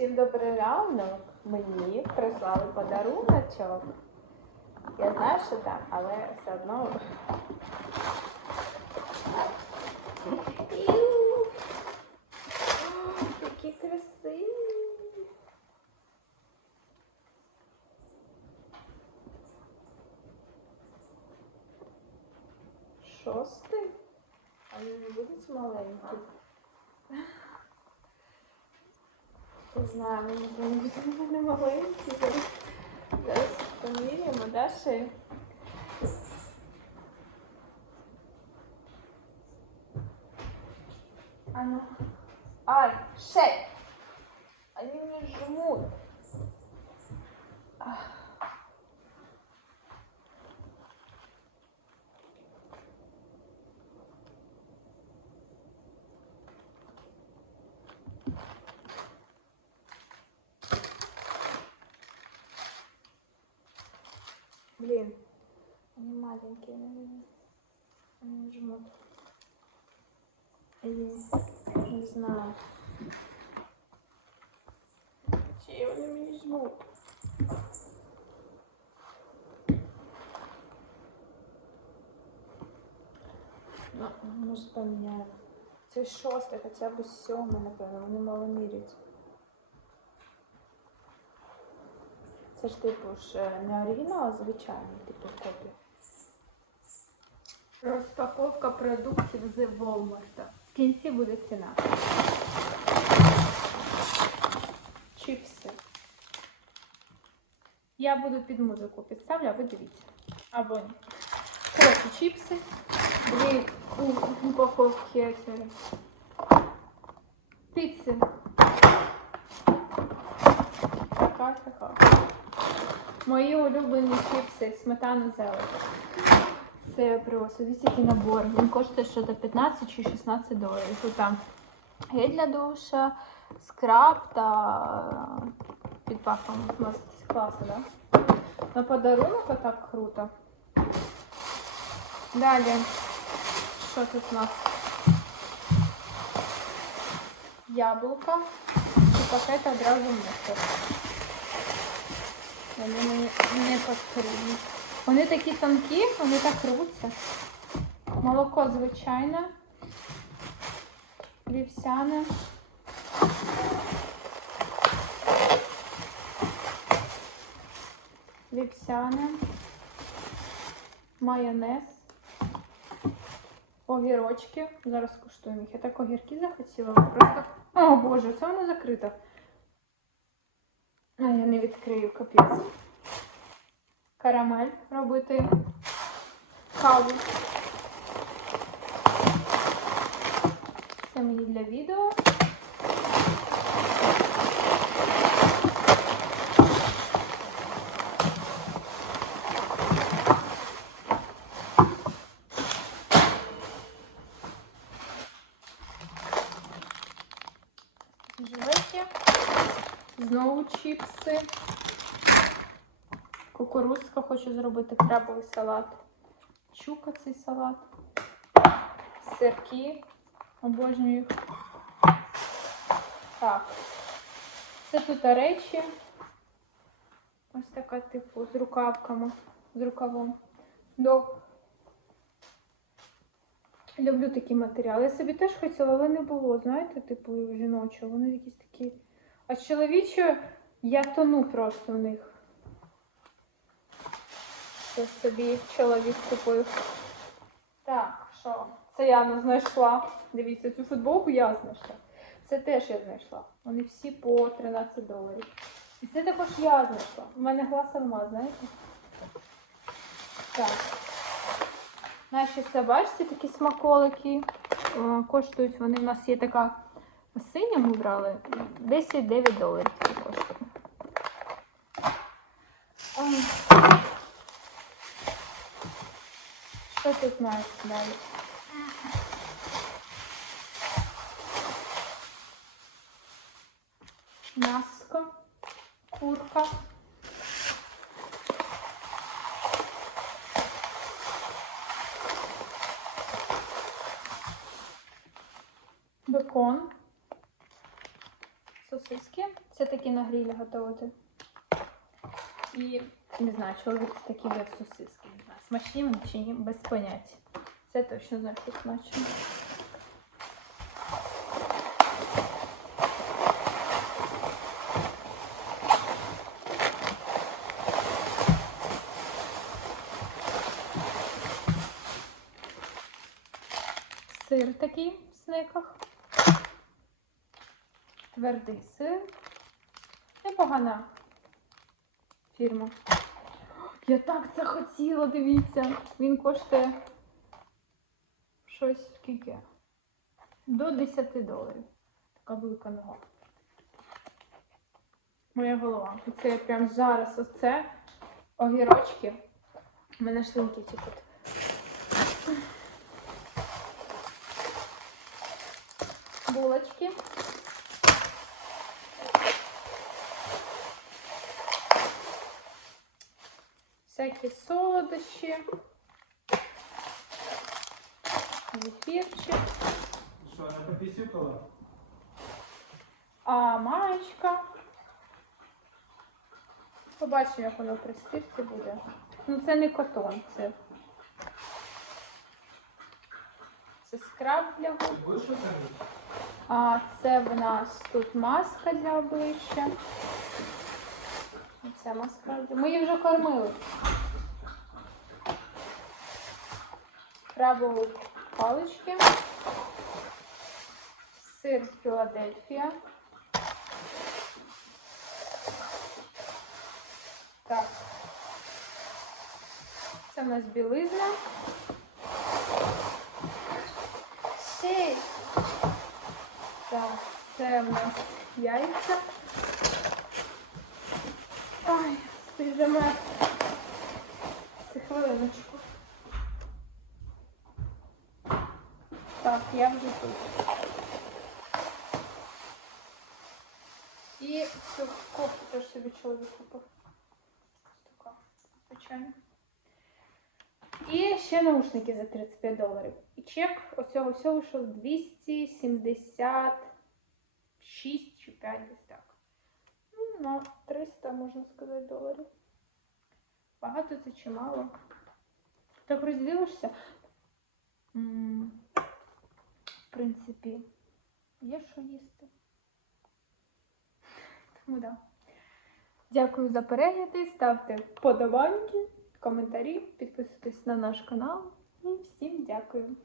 Всім добрий ранок. Мені прислали подаруночок. Я знаю, що там, але все одно. Які красиві. Шостий? А вони не будуть маленькі. Не знаю, мені здається, вони маленькі. Зараз, зараз поміряємо, да, ще? А ну. Ай, шей! Они мне жмут. Ах. Блин, они маленькие, наверное. Они жмут. Или не знаю. Чи вони мені жмуть? Ну, може поміняємо. Це шосте, хоча б сьоме, напевно, вони мало мірять. Це ж типу ж е, не оригінал, а звичайний, типу копія. Розпаковка продуктів з Walmart. В кінці буде ціна. Чіпси. Я буду під музику підставлю, а ви дивіться. Або ні. Коротше, чіпси. Дві упаковки. Піци. Така, така. Мої улюблені чіпси, сметана зелень. Це привозила. Дивіться, який набор. Він коштує що до 15 чи 16 доларів. Тут там гель для душа, скраб та під пахом. Класно, да? На подарунок отак круто. Далі. Що тут у нас? Яблука і пакет одразу мусор. Вони мені не потрібні. Вони такі тонкі, вони так рвуться. Молоко звичайне. Вівсяне. Вівсяне. Майонез. Огірочки. Зараз куштуємо їх. Я так огірки захотіла. Просто. О боже, це воно закрито. А я не відкрию капець. Карамель робити. Каву. Це мені для відео. Жилеті. Знову чіпси. Кукурузка хочу зробити крабовий салат. Чука цей салат. Сирки. Обожнюю їх. Так. Це тут речі. Ось така, типу, з рукавками, з рукавом. До... Люблю такі матеріали. Я собі теж хотіла, але не було, знаєте, типу, жіночого. Вони якісь такі. А чоловічі я тону просто в них. Це собі чоловік купив. Так, що? Це я не знайшла. Дивіться, цю футболку я знайшла. Це теж я знайшла. Вони всі по 13 доларів. І це також я знайшла. У мене глаз алма, знаєте? Так. Наші собачці такі смаколики. Коштують вони. У нас є така синя, ми брали. 10-9 доларів коштує. Що тут мають далі? М'яско, курка. Бекон. Сосиски. Це такі на грилі готувати. І не знаю, чоловік такі як сосиски. Смачні вони чи ні, без поняття. Це точно знаю, смачно. Сир такий в снеках. Твердий сир. Непогана фірма. Я так це хотіла, дивіться. Він коштує щось скільки? До 10 доларів. Така велика нога. Моя голова. І це я прям зараз оце огірочки. У мене шлинки тікуть. Булочки. Всякі солодощі. Зефірчик. Що, не попісюкала? А маєчка. Побачимо, як воно при стирці буде. Ну, це не котон, це. Це скраб для губ. А це в нас тут маска для обличчя. Це маска. Ми її вже кормили. Крабові палички. Сир Філадельфія. Так. Це в нас білизна. Ще так, це в нас яйця. Ой, спіжемо. Це хвилиночку. Так, я вже тут. І цю кофту теж собі чоловік купив. Така, звичайно. І ще наушники за 35 доларів. І чек оцього всього вийшов 276 чи 5 десь так. На 300, можна сказати, доларів. Багато це чи мало. Так розділишся. В принципі, є що їсти. Тому да. Дякую за перегляди. Ставте вподобайки, коментарі, підписуйтесь на наш канал. І всім дякую.